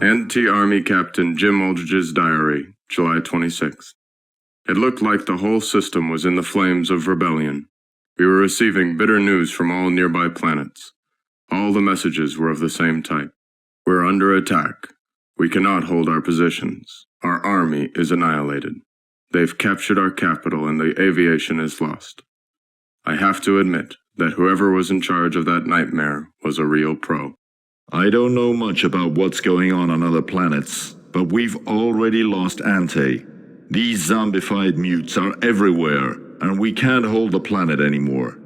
Anti-Army Captain Jim Oldridge's Diary, July 26th. It looked like the whole system was in the flames of rebellion. We were receiving bitter news from all nearby planets. All the messages were of the same type. We're under attack. We cannot hold our positions. Our army is annihilated. They've captured our capital and the aviation is lost. I have to admit that whoever was in charge of that nightmare was a real pro. I don't know much about what's going on other planets, but we've already lost Ante. These zombified mutes are everywhere, and we can't hold the planet anymore.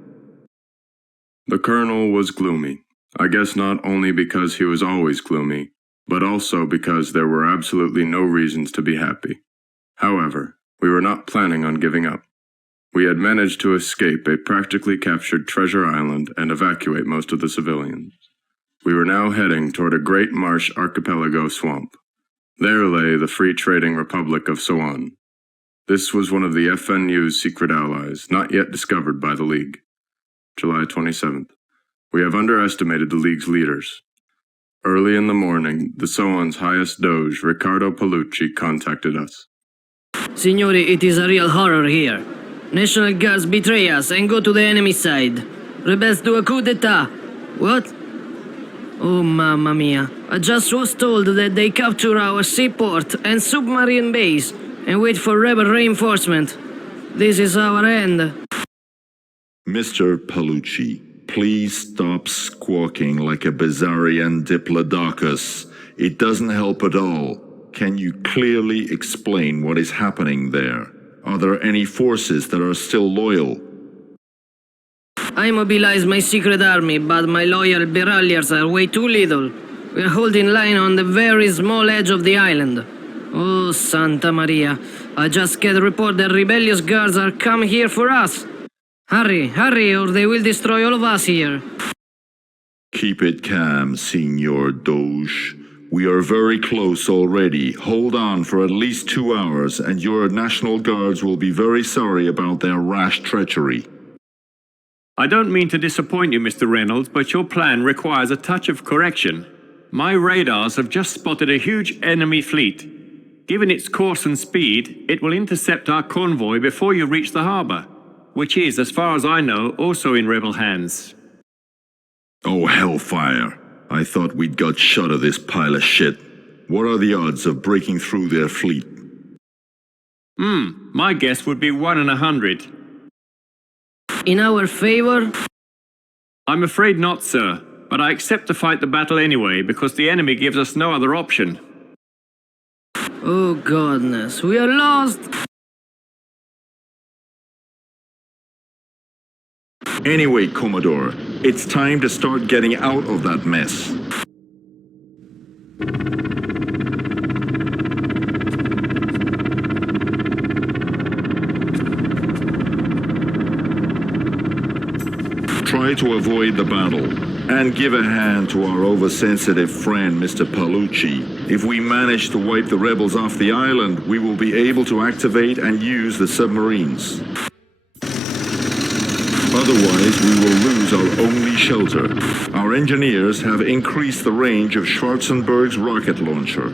The colonel was gloomy. I guess not only because he was always gloomy, but also because there were absolutely no reasons to be happy. However, we were not planning on giving up. We had managed to escape a practically captured treasure island and evacuate most of the civilians. We were now heading toward a great marsh archipelago swamp. There lay the Free Trading Republic of Soan. This was one of the FNU's secret allies, not yet discovered by the League. July 27th. We have underestimated the League's leaders. Early in the morning, the Soan's highest doge, Riccardo Palucci, contacted us. Signori, it is a real horror here. National Guards betray us and go to the enemy side. Rebels do a coup d'etat. What? Oh, mamma mia. I just was told that they capture our seaport and submarine base and wait for rebel reinforcement. This is our end. Mr. Palucci, please stop squawking like a Bizarrian diplodocus. It doesn't help at all. Can you clearly explain what is happening there? Are there any forces that are still loyal? I mobilized my secret army, but my loyal Beralliers are way too little. We are holding line on the very small edge of the island. Oh, Santa Maria. I just get a report that rebellious guards are come here for us. Hurry, hurry, or they will destroy all of us here. Keep it calm, Signor Doge. We are very close already. Hold on for at least 2 hours, and your National Guards will be very sorry about their rash treachery. I don't mean to disappoint you, Mr. Reynolds, but your plan requires a touch of correction. My radars have just spotted a huge enemy fleet. Given its course and speed, it will intercept our convoy before you reach the harbor, which is, as far as I know, also in rebel hands. Oh, hellfire. I thought we'd got shot of this pile of shit. What are the odds of breaking through their fleet? My guess would be 1 in 100. In our favor? I'm afraid not, sir, but I accept to fight the battle anyway because the enemy gives us no other option. Oh, goodness, we are lost! Anyway, Commodore, it's time to start getting out of that mess. Try to avoid the battle, and give a hand to our oversensitive friend, Mr. Palucci. If we manage to wipe the rebels off the island, we will be able to activate and use the submarines. Otherwise, we will lose our only shelter. Our engineers have increased the range of Schwarzenberg's rocket launcher.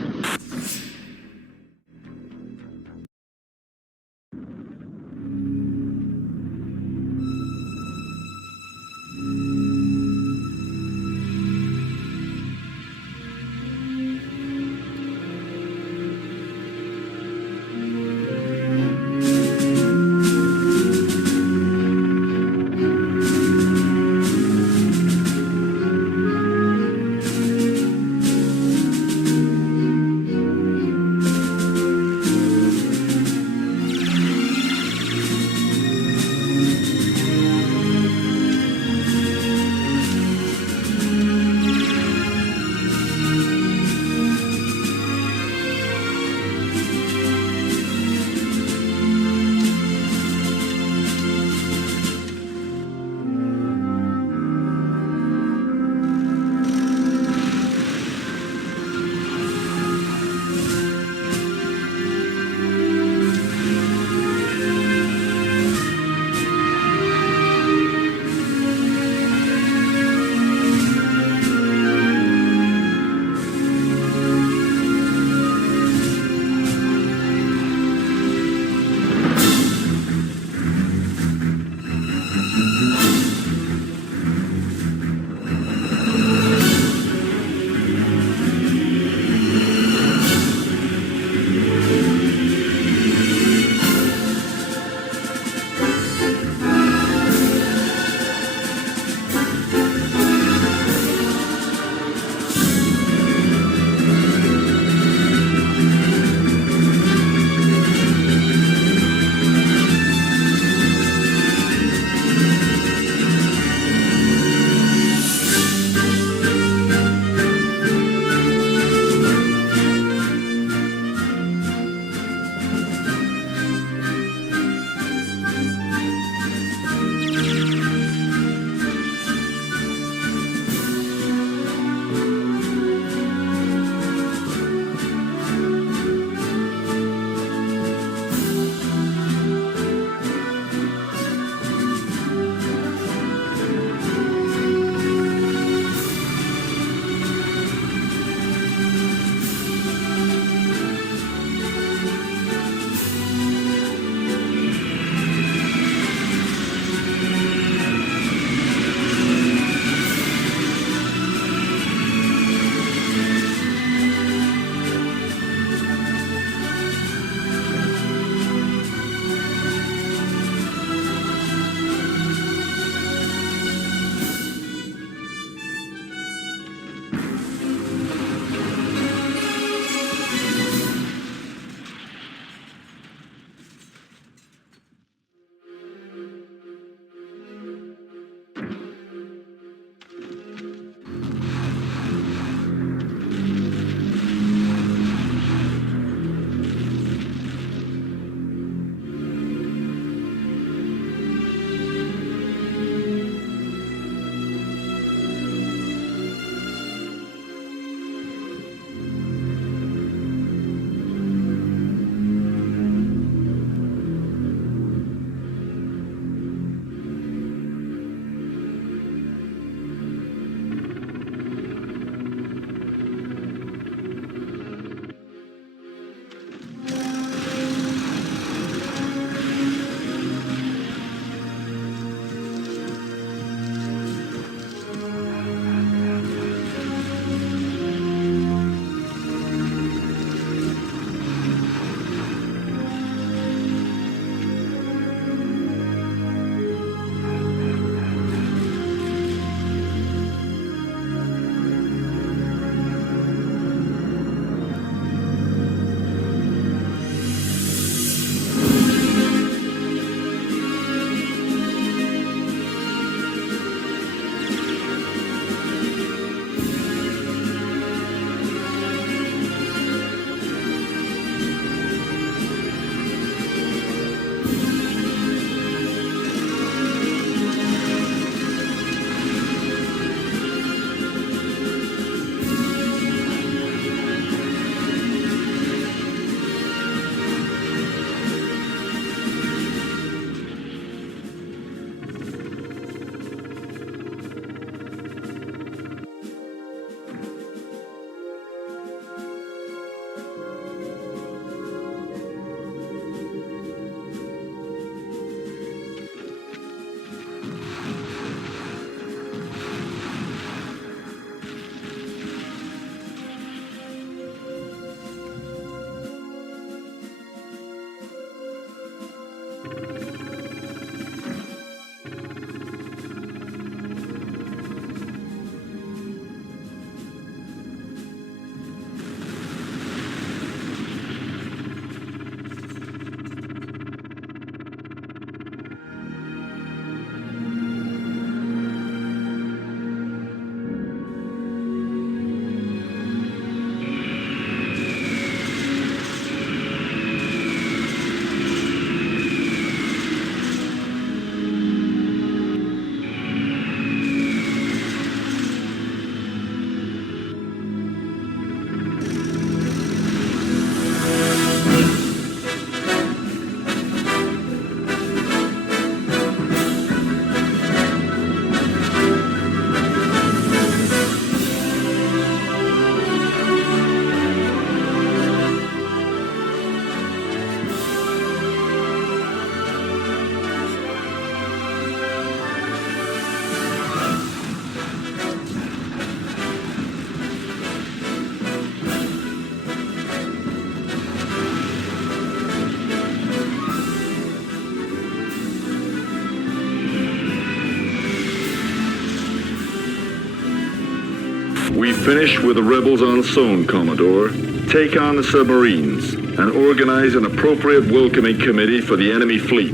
We finish with the rebels on Soan, Commodore. Take on the submarines and organize an appropriate welcoming committee for the enemy fleet.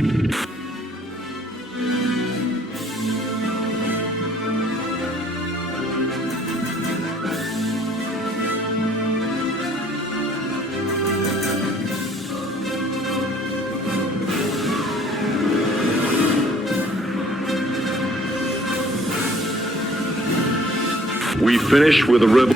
We finish with the rebel.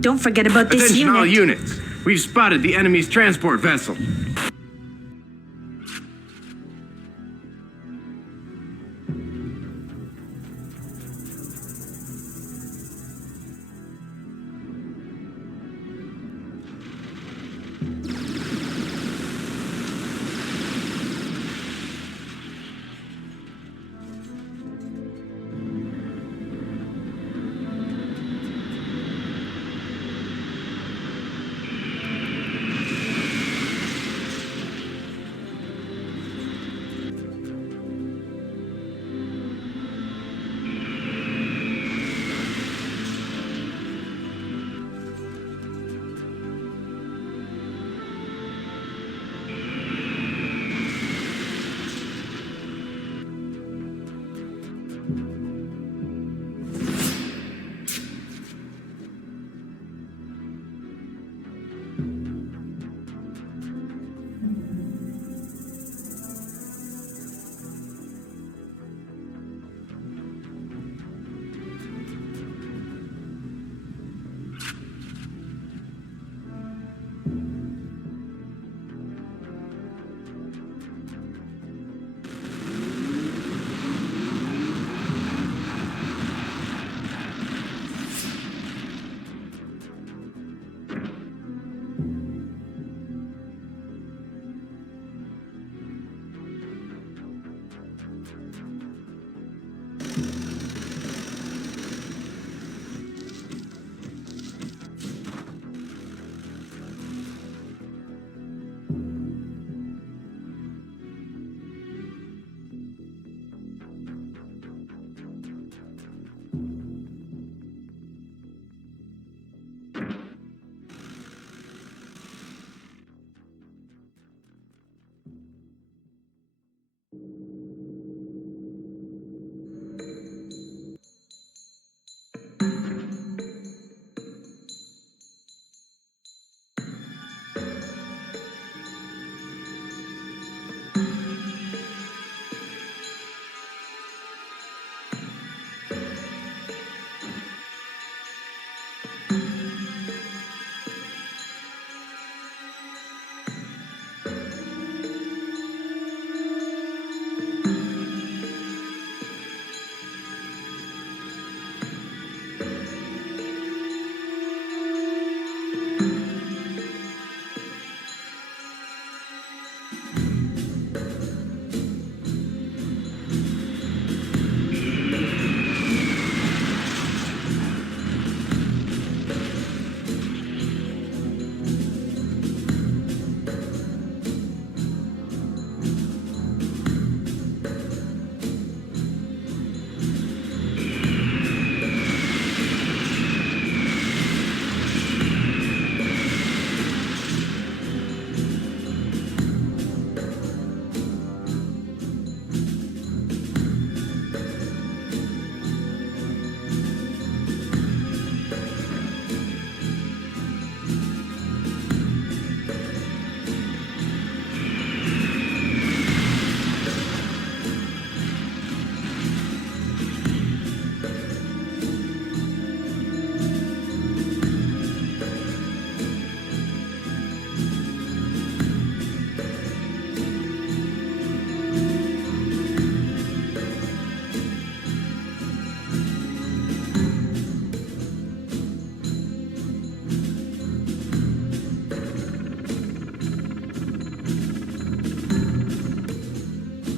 Don't forget about this Attention all unit. units. We've spotted the enemy's transport vessel.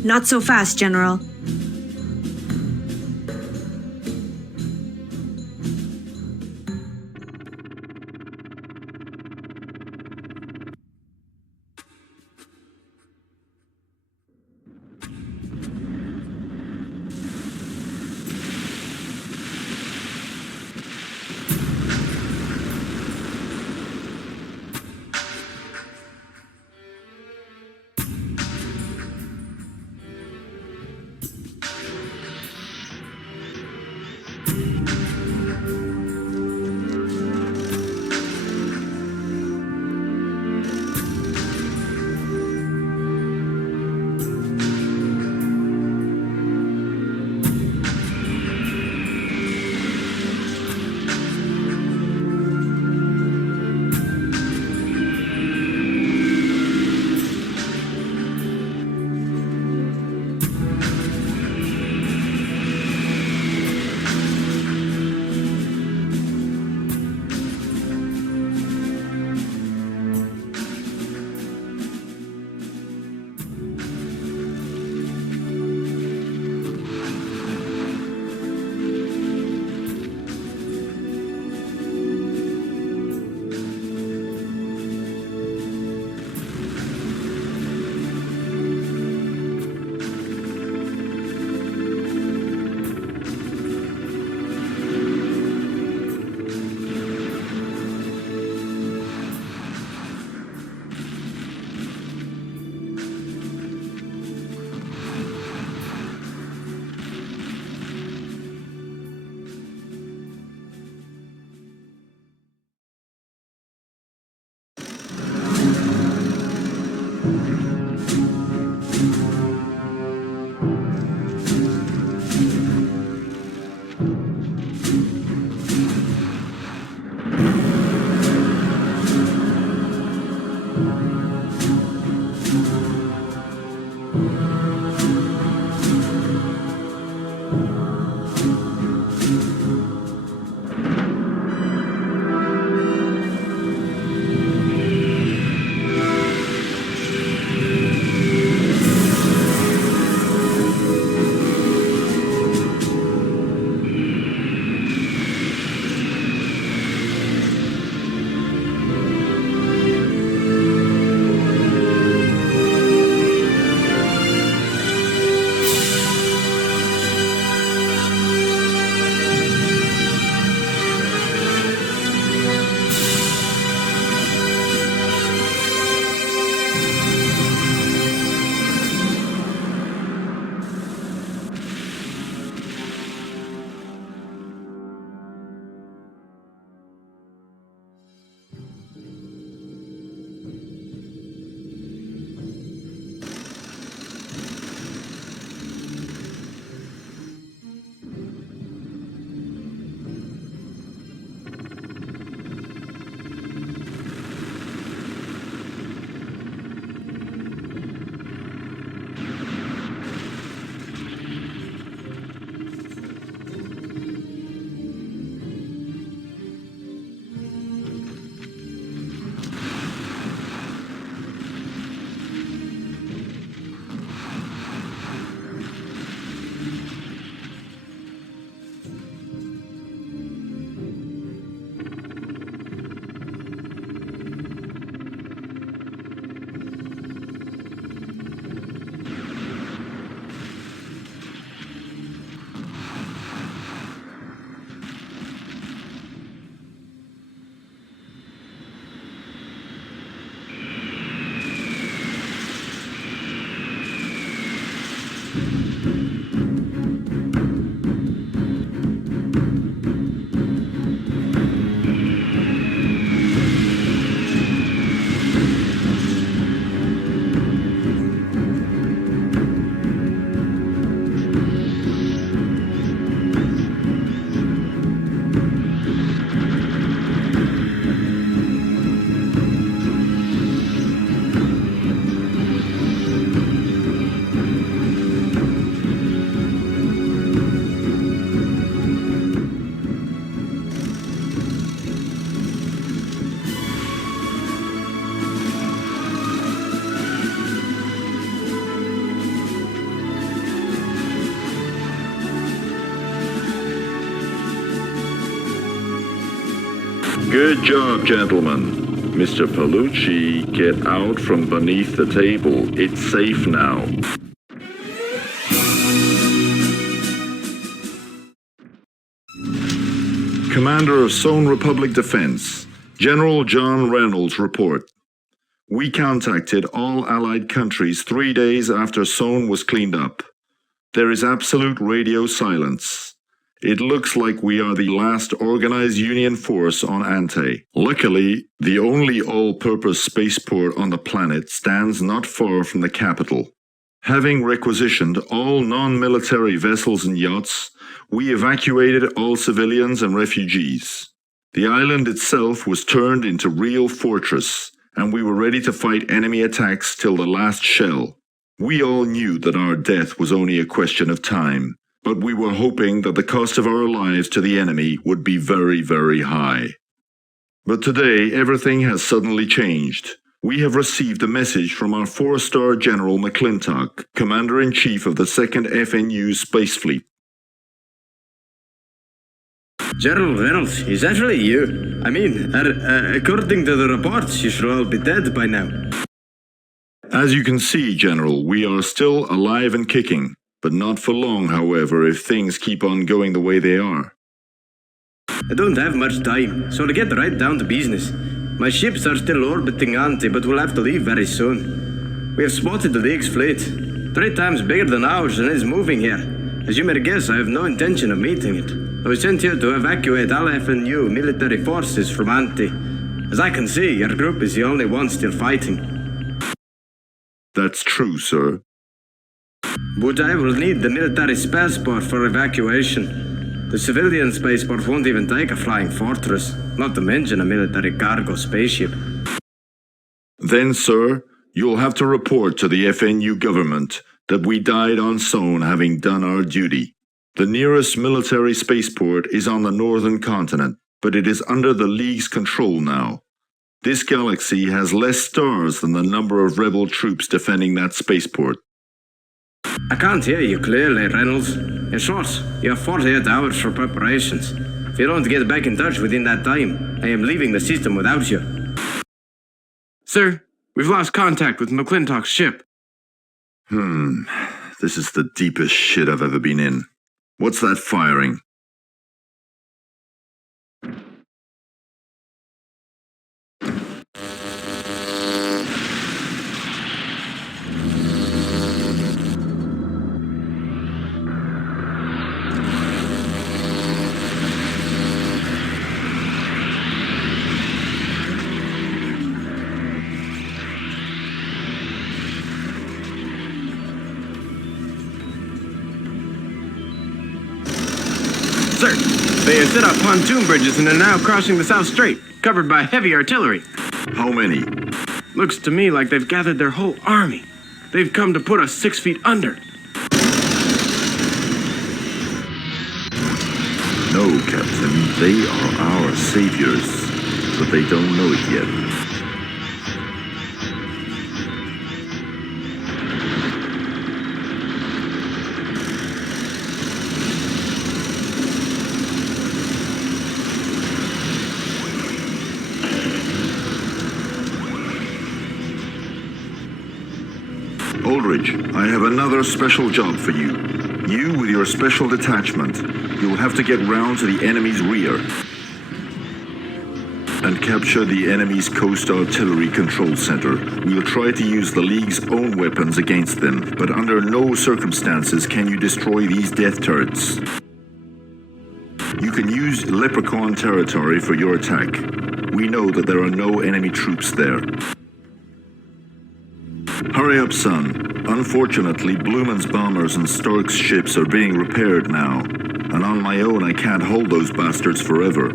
Not so fast, General. Good job, gentlemen. Mr. Palucci, get out from beneath the table. It's safe now. Commander of Soan Republic Defense, General John Reynolds report. We contacted all Allied countries 3 days after Soan was cleaned up. There is absolute radio silence. It looks like we are the last organized Union force on Ante. Luckily, the only all-purpose spaceport on the planet stands not far from the capital. Having requisitioned all non-military vessels and yachts, we evacuated all civilians and refugees. The island itself was turned into real fortress, and we were ready to fight enemy attacks till the last shell. We all knew that our death was only a question of time, but we were hoping that the cost of our lives to the enemy would be very, very high. But today, everything has suddenly changed. We have received a message from our 4-star General McClintock, Commander-in-Chief of the 2nd FNU Space Fleet. General Reynolds, is that really you? I mean, according to the reports, you should all be dead by now. As you can see, General, we are still alive and kicking, but not for long, however, if things keep on going the way they are. I don't have much time, so to get right down to business. My ships are still orbiting Ante, but we'll have to leave very soon. We have spotted the League's fleet, 3 times bigger than ours, and is moving here. As you may guess, I have no intention of meeting it. I was sent here to evacuate all FNU military forces from Ante. As I can see, your group is the only one still fighting. That's true, sir. But I will need the military spaceport for evacuation. The civilian spaceport won't even take a flying fortress, not to mention a military cargo spaceship. Then, sir, you'll have to report to the FNU government that we died on Soan having done our duty. The nearest military spaceport is on the northern continent, but it is under the League's control now. This galaxy has less stars than the number of rebel troops defending that spaceport. I can't hear you clearly, Reynolds. In short, you have 48 hours for preparations. If you don't get back in touch within that time, I am leaving the system without you. Sir, we've lost contact with McClintock's ship. This is the deepest shit I've ever been in. What's that firing? Sir, they have set up pontoon bridges and are now crossing the South Strait, covered by heavy artillery. How many? Looks to me like they've gathered their whole army. They've come to put us 6 feet under. No, Captain, they are our saviors, but they don't know it yet. Oldridge, I have another special job for you. You with your special detachment, you'll have to get round to the enemy's rear and capture the enemy's coast artillery control center. We'll try to use the League's own weapons against them, but under no circumstances can you destroy these death turrets. You can use Leprechaun territory for your attack. We know that there are no enemy troops there. Hurry up, son. Unfortunately, Blumen's bombers and Stark's ships are being repaired now, and on my own I can't hold those bastards forever.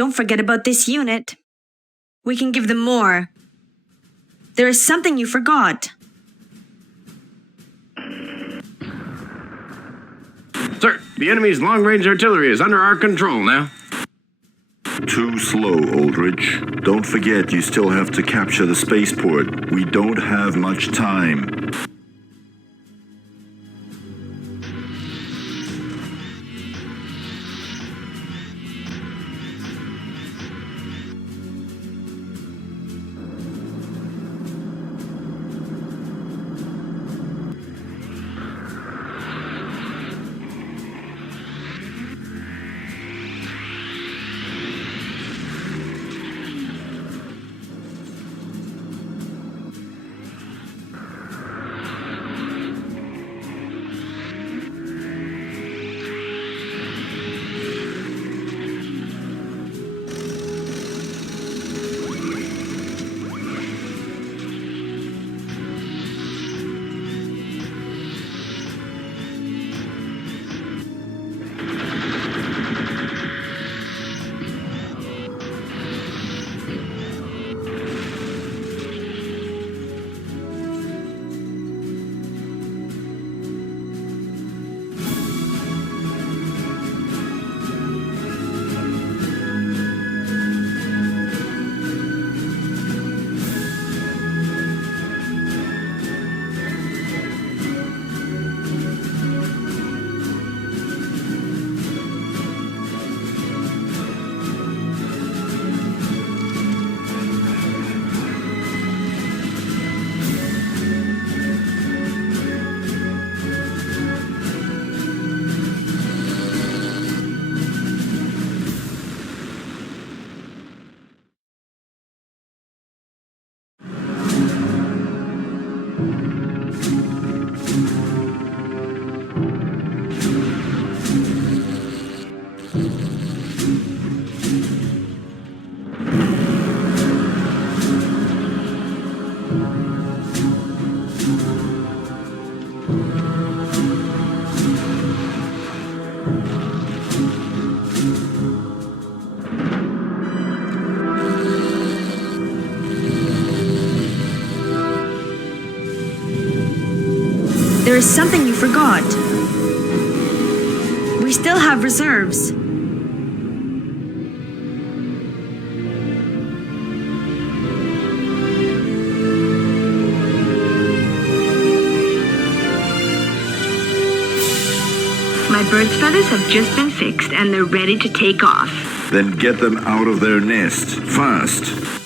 Don't forget about this unit. We can give them more. There is something you forgot. Sir, the enemy's long-range artillery is under our control now. Too slow, Oldridge. Don't forget you still have to capture the spaceport. We don't have much time. There is something you forgot. We still have reserves. My bird's feathers have just been fixed and they're ready to take off. Then get them out of their nest, fast.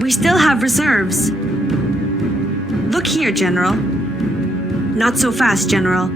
We still have reserves. Look here, General. Not so fast, General.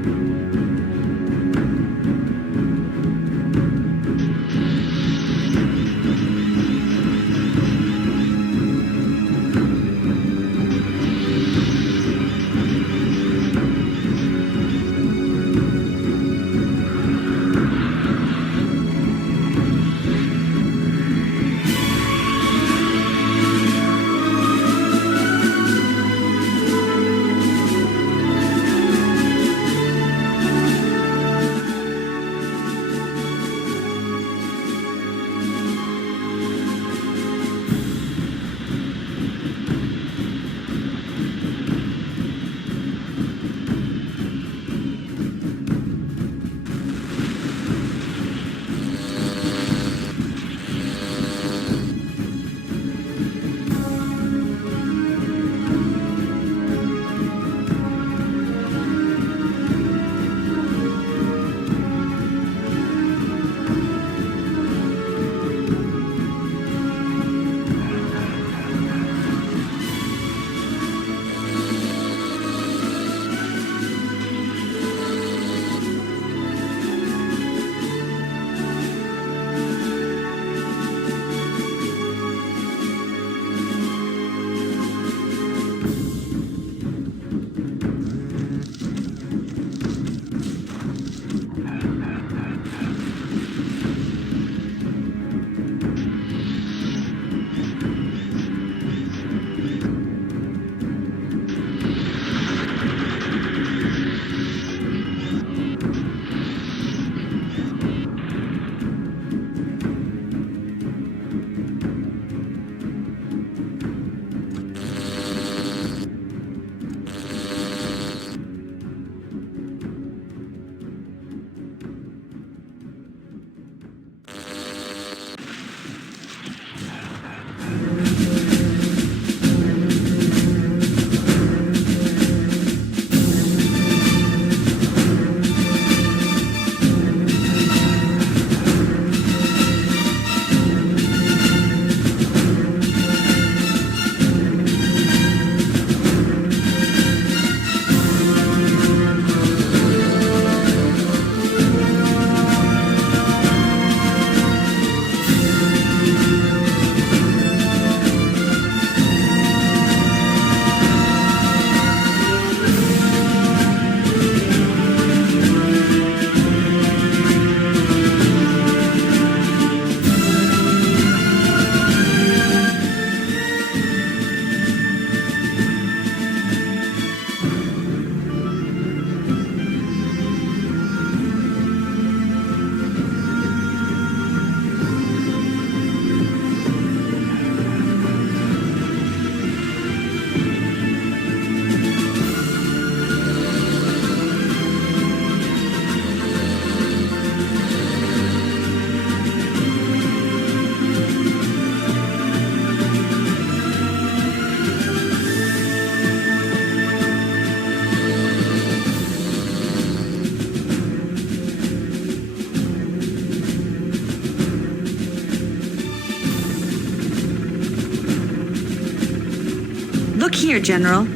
Look here, General.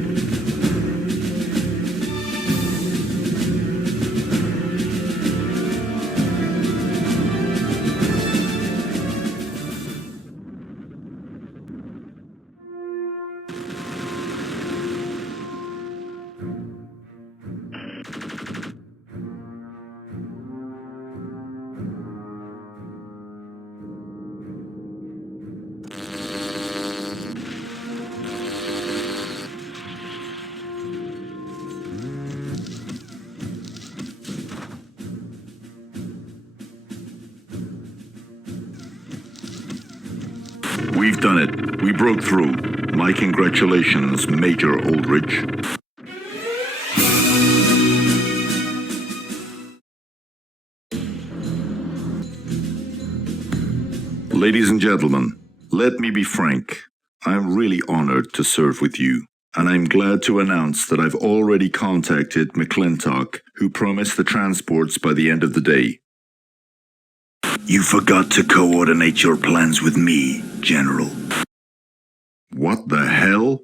We've done it. We broke through. My congratulations, Major Oldridge. Ladies and gentlemen, let me be frank. I'm really honored to serve with you, and I'm glad to announce that I've already contacted McClintock, who promised the transports by the end of the day. You forgot to coordinate your plans with me, General. What the hell?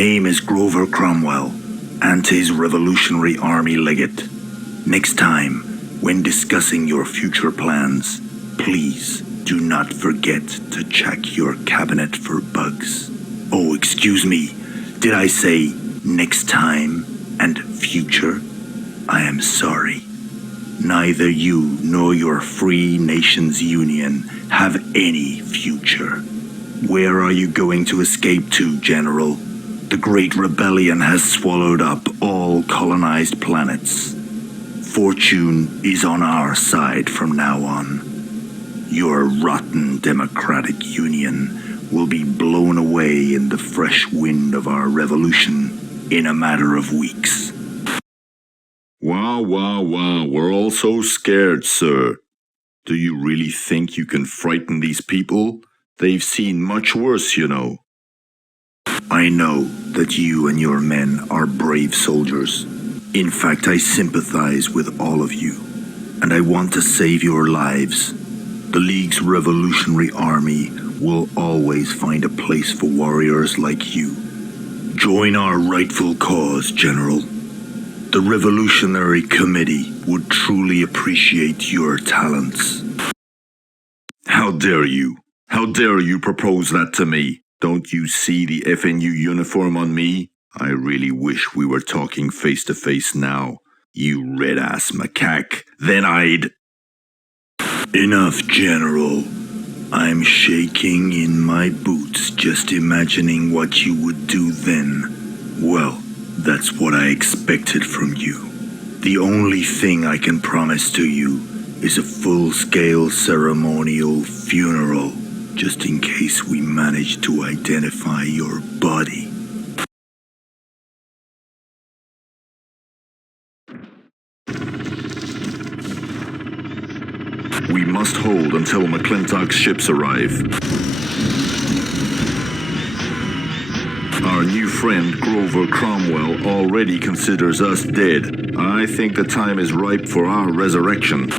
Name is Grover Cromwell, Auntie's Revolutionary Army Legate. Next time, when discussing your future plans, please do not forget to check your cabinet for bugs. Oh, excuse me, did I say next time and future? I am sorry. neither you nor your Free Nations Union have any future. Where are you going to escape to, General? The Great Rebellion has swallowed up all colonized planets. Fortune is on our side from now on. Your rotten democratic union will be blown away in the fresh wind of our revolution in a matter of weeks. Wow, we're all so scared, sir. Do you really think you can frighten these people? They've seen much worse, you know. I know that you and your men are brave soldiers. In fact, I sympathize with all of you, and I want to save your lives. The League's Revolutionary Army will always find a place for warriors like you. Join our rightful cause, General. The Revolutionary Committee would truly appreciate your talents. How dare you? How dare you propose that to me? Don't you see the FNU uniform on me? I really wish we were talking face to face now. You red-ass macaque. Then I'd... Enough, General. I'm shaking in my boots just imagining what you would do then. Well, that's what I expected from you. The only thing I can promise to you is a full-scale ceremonial funeral, just in case we manage to identify your body. We must hold until McClintock's ships arrive. Our new friend Grover Cromwell already considers us dead. I think the time is ripe for our resurrection.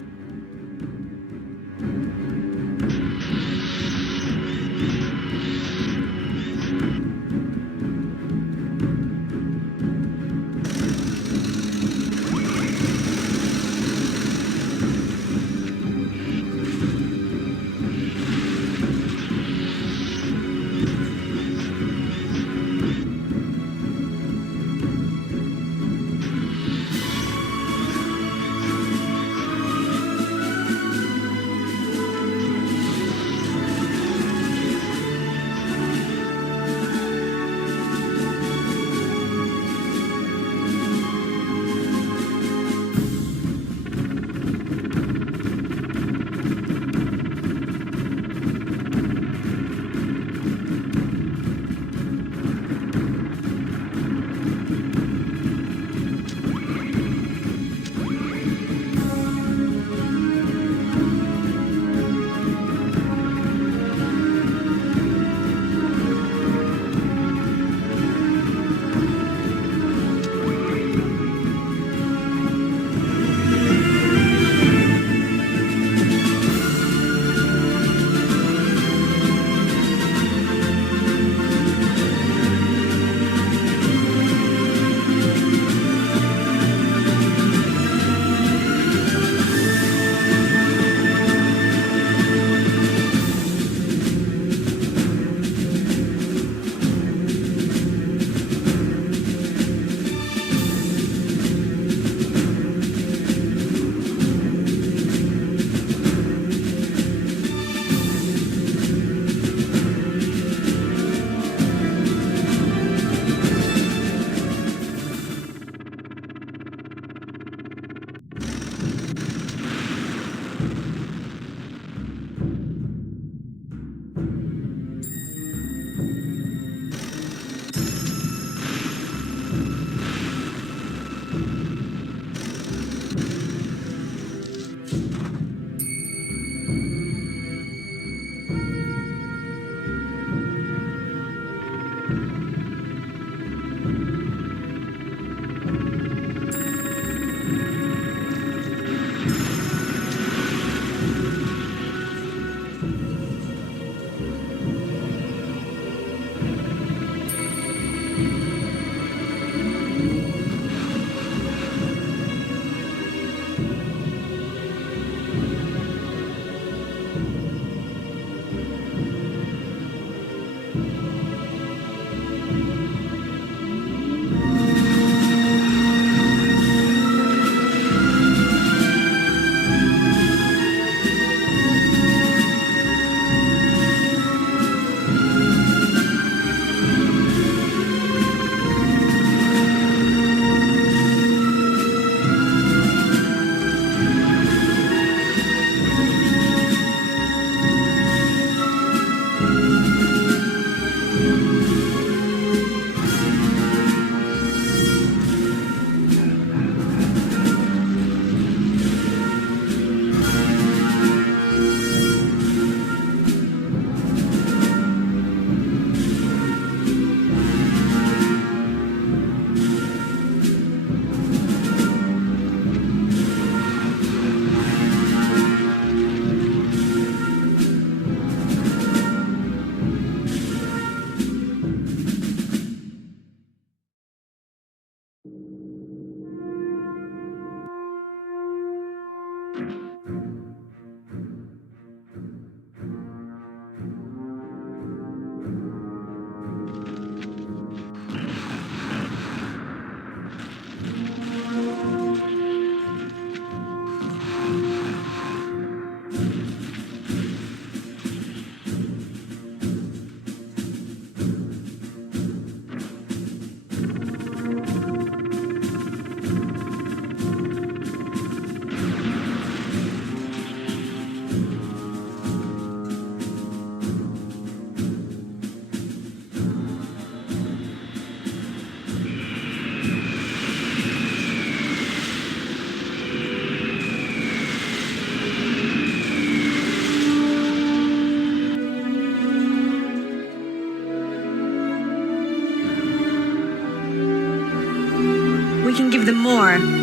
give them more.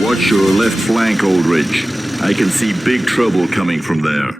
Watch your left flank, Oldridge. I can see big trouble coming from there.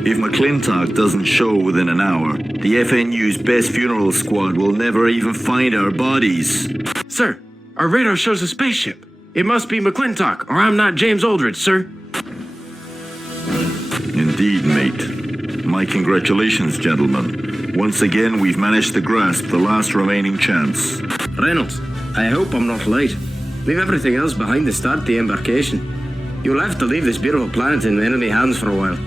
If McClintock doesn't show within an hour, the FNU's best funeral squad will never even find our bodies. Sir, our radar shows a spaceship. It must be McClintock, or I'm not James Oldridge, sir. Indeed, mate. My congratulations, gentlemen. Once again, we've managed to grasp the last remaining chance. Reynolds, I hope I'm not late. Leave everything else behind to start the embarkation. You'll have to leave this beautiful planet in enemy hands for a while.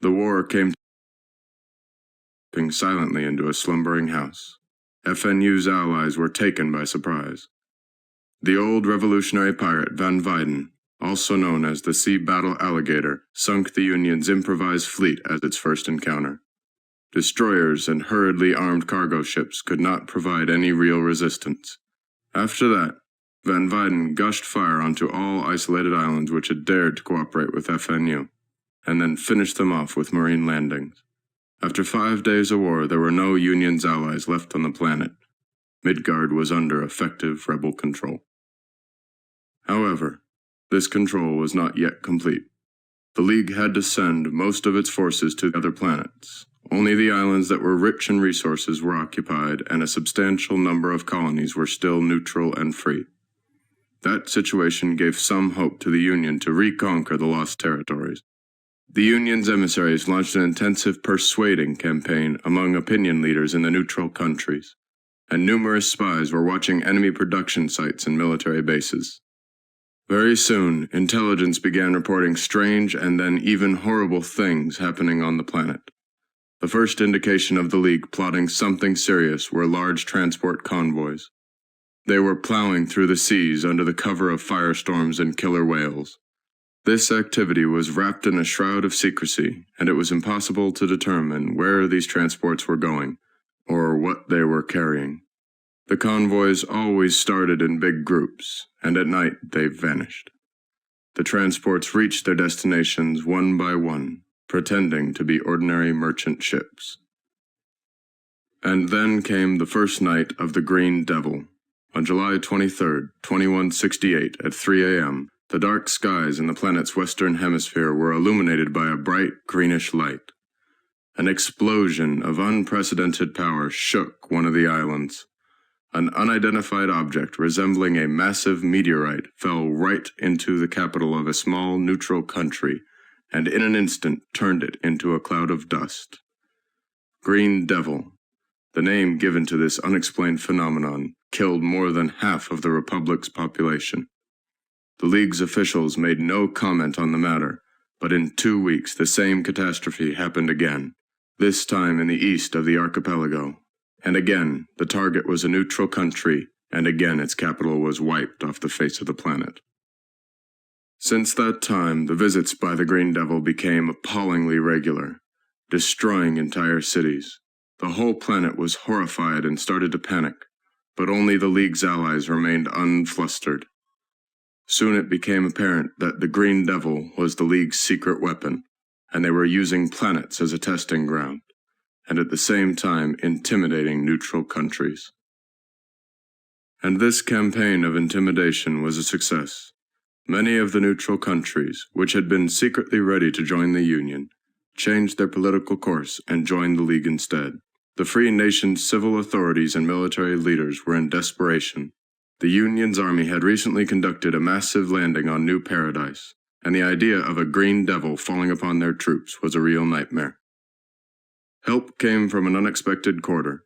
The war came silently into a slumbering house. FNU's allies were taken by surprise. The old revolutionary pirate Van Wyden, also known as the Sea Battle Alligator, sunk the Union's improvised fleet at its first encounter. Destroyers and hurriedly armed cargo ships could not provide any real resistance. After that, Van Wyden gushed fire onto all isolated islands which had dared to cooperate with FNU, and then finished them off with marine landings. After 5 days of war, there were no Union's allies left on the planet. Midgard was under effective rebel control. However, this control was not yet complete. The League had to send most of its forces to other planets. Only the islands that were rich in resources were occupied, and a substantial number of colonies were still neutral and free. That situation gave some hope to the Union to reconquer the lost territories. The Union's emissaries launched an intensive persuading campaign among opinion leaders in the neutral countries, and numerous spies were watching enemy production sites and military bases. Very soon, intelligence began reporting strange and then even horrible things happening on the planet. The first indication of the League plotting something serious were large transport convoys. They were plowing through the seas under the cover of firestorms and killer whales. This activity was wrapped in a shroud of secrecy, and it was impossible to determine where these transports were going, or what they were carrying. The convoys always started in big groups, and at night they vanished. The transports reached their destinations one by one, pretending to be ordinary merchant ships. And then came the first night of the Green Devil. On July 23, 2168, at 3 a.m., the dark skies in the planet's western hemisphere were illuminated by a bright greenish light. An explosion of unprecedented power shook one of the islands. An unidentified object resembling a massive meteorite fell right into the capital of a small neutral country, and in an instant turned it into a cloud of dust. Green Devil, the name given to this unexplained phenomenon, killed more than half of the Republic's population. The League's officials made no comment on the matter, but in 2 weeks the same catastrophe happened again, this time in the east of the archipelago. And again, the target was a neutral country, and again its capital was wiped off the face of the planet. Since that time, the visits by the Green Devil became appallingly regular, destroying entire cities. The whole planet was horrified and started to panic, but only the League's allies remained unflustered. Soon it became apparent that the Green Devil was the League's secret weapon, and they were using planets as a testing ground, and at the same time intimidating neutral countries. And this campaign of intimidation was a success. Many of the neutral countries, which had been secretly ready to join the Union, changed their political course and joined the League instead. The free nation's civil authorities and military leaders were in desperation. The Union's army had recently conducted a massive landing on New Paradise, and the idea of a Green Devil falling upon their troops was a real nightmare. Help came from an unexpected quarter.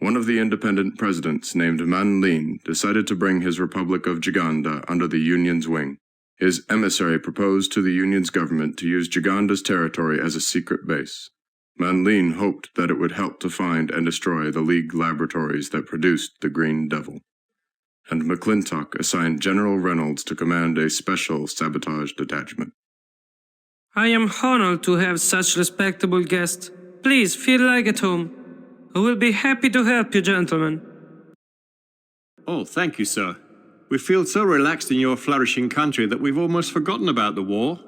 One of the independent presidents, named Man Lin, decided to bring his Republic of Jaganda under the Union's wing. His emissary proposed to the Union's government to use Jaganda's territory as a secret base. Man Lin hoped that it would help to find and destroy the League laboratories that produced the Green Devil. And McClintock assigned General Reynolds to command a special sabotage detachment. I am honored to have such respectable guests. Please feel like at home. I will be happy to help you, gentlemen. Oh, thank you, sir. We feel so relaxed in your flourishing country that we've almost forgotten about the war.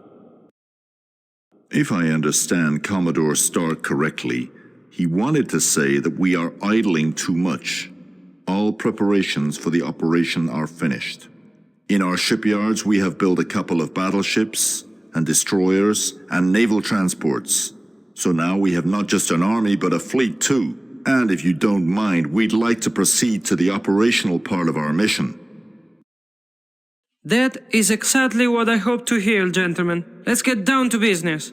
If I understand Commodore Stark correctly, he wanted to say that we are idling too much. All preparations for the operation are finished. In our shipyards, we have built a couple of battleships and destroyers and naval transports. So now we have not just an army, but a fleet too. And if you don't mind, we'd like to proceed to the operational part of our mission. That is exactly what I hope to hear, gentlemen. Let's get down to business.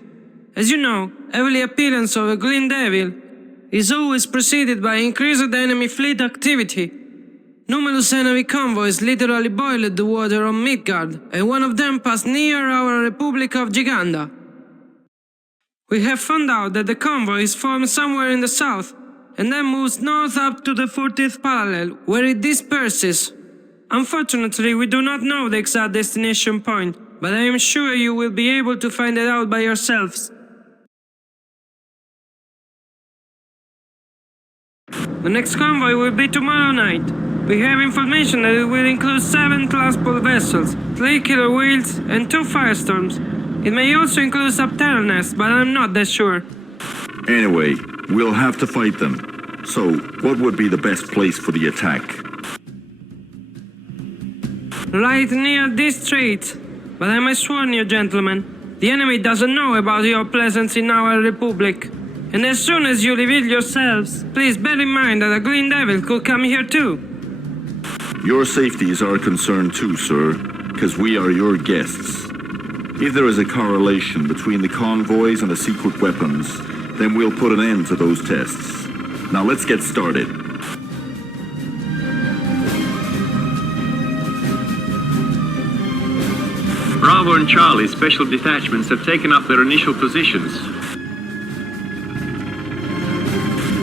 As you know, every appearance of a Green Devil is always preceded by increased enemy fleet activity. Numerous enemy convoys literally boiled the water on Midgard, and one of them passed near our Republic of Giganda. We have found out that the convoy is formed somewhere in the south, and then moves north up to the 40th parallel, where it disperses. Unfortunately, we do not know the exact destination point, but I am sure you will be able to find it out by yourselves. The next convoy will be tomorrow night. We have information that it will include 7 transport vessels, 3 killer whales, and 2 firestorms. It may also include subterraneans, but I'm not that sure. Anyway, we'll have to fight them. So, what would be the best place for the attack? Right near this strait. But I must warn you, gentlemen, the enemy doesn't know about your presence in our republic. And as soon as you reveal yourselves, please bear in mind that a Green Devil could come here too. Your safety is our concern too, sir, because we are your guests. If there is a correlation between the convoys and the secret weapons, then we'll put an end to those tests. Now let's get started. Bravo and Charlie special detachments have taken up their initial positions.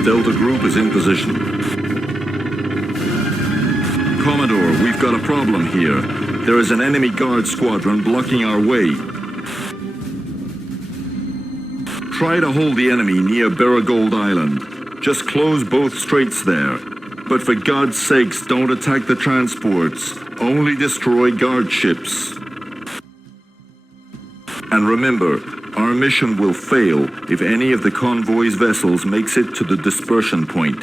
Delta Group is in position. Commodore, we've got a problem here. There is an enemy guard squadron blocking our way. Try to hold the enemy near Barragold Island. Just close both straits there. But for God's sakes, don't attack the transports. Only destroy guard ships. And remember, our mission will fail if any of the convoy's vessels makes it to the dispersion point.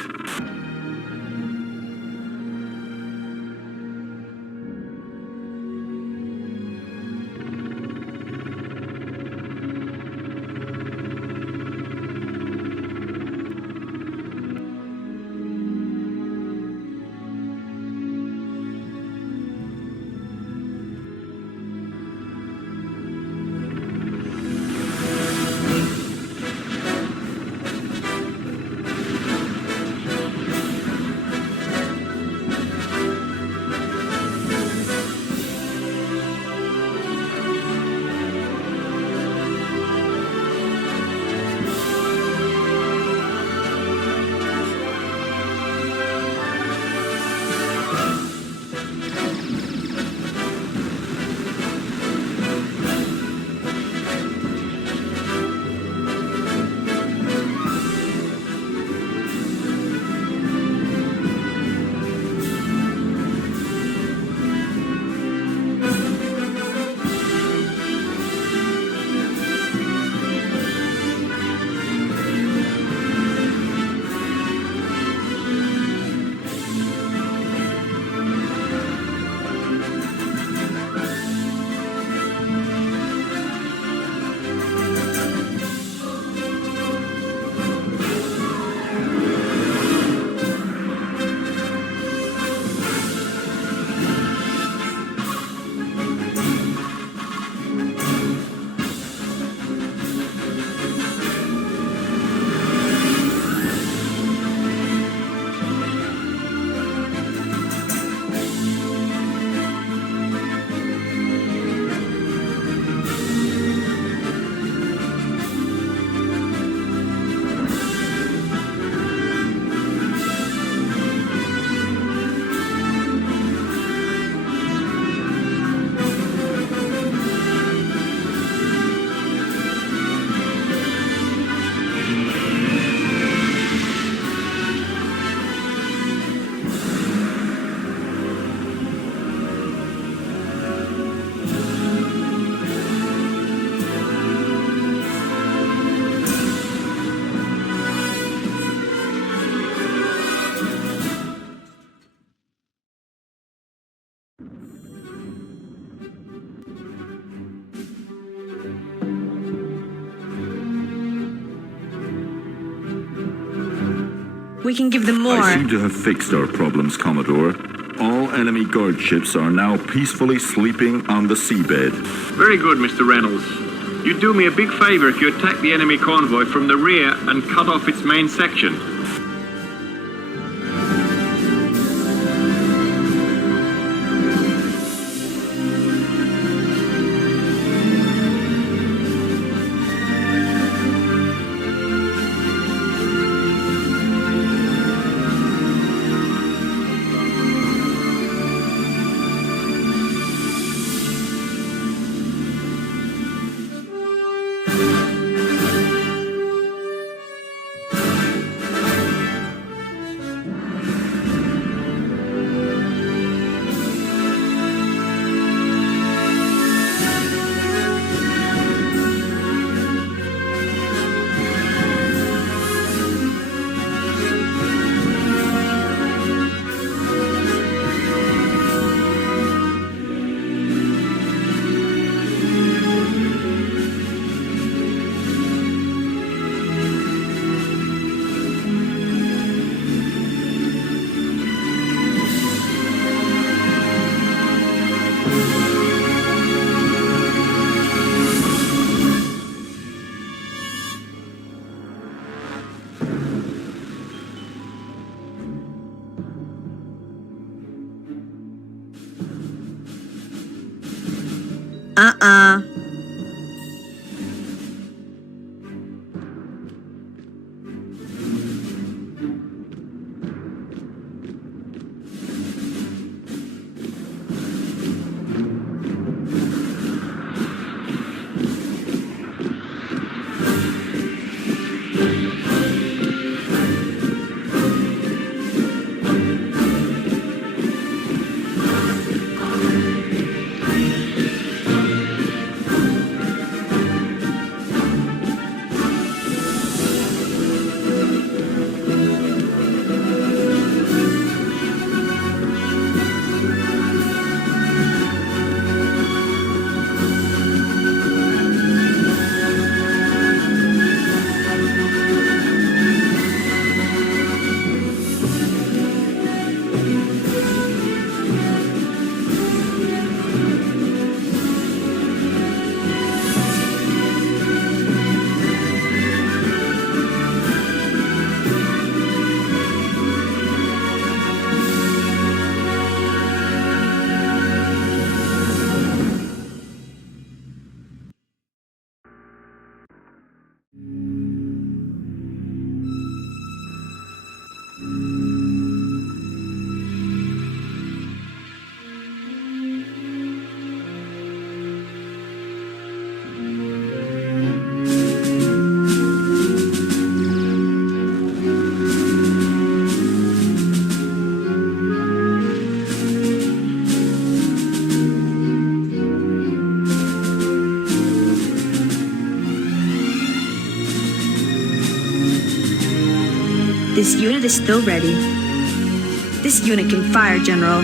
We can give them more. I seem to have fixed our problems, Commodore. All enemy guard ships are now peacefully sleeping on the seabed. Very good, Mr. Reynolds. You'd do me a big favor if you attack the enemy convoy from the rear and cut off its main section. This unit is still ready. This unit can fire, General.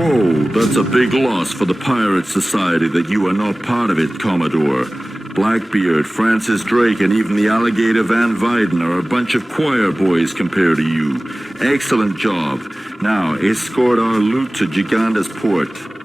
Whoa, that's a big loss for the Pirate Society that you are not part of it, Commodore. Blackbeard, Francis Drake, and even the alligator Van Vyden are a bunch of choir boys compared to you. Excellent job. Now, escort our loot to Giganda's port.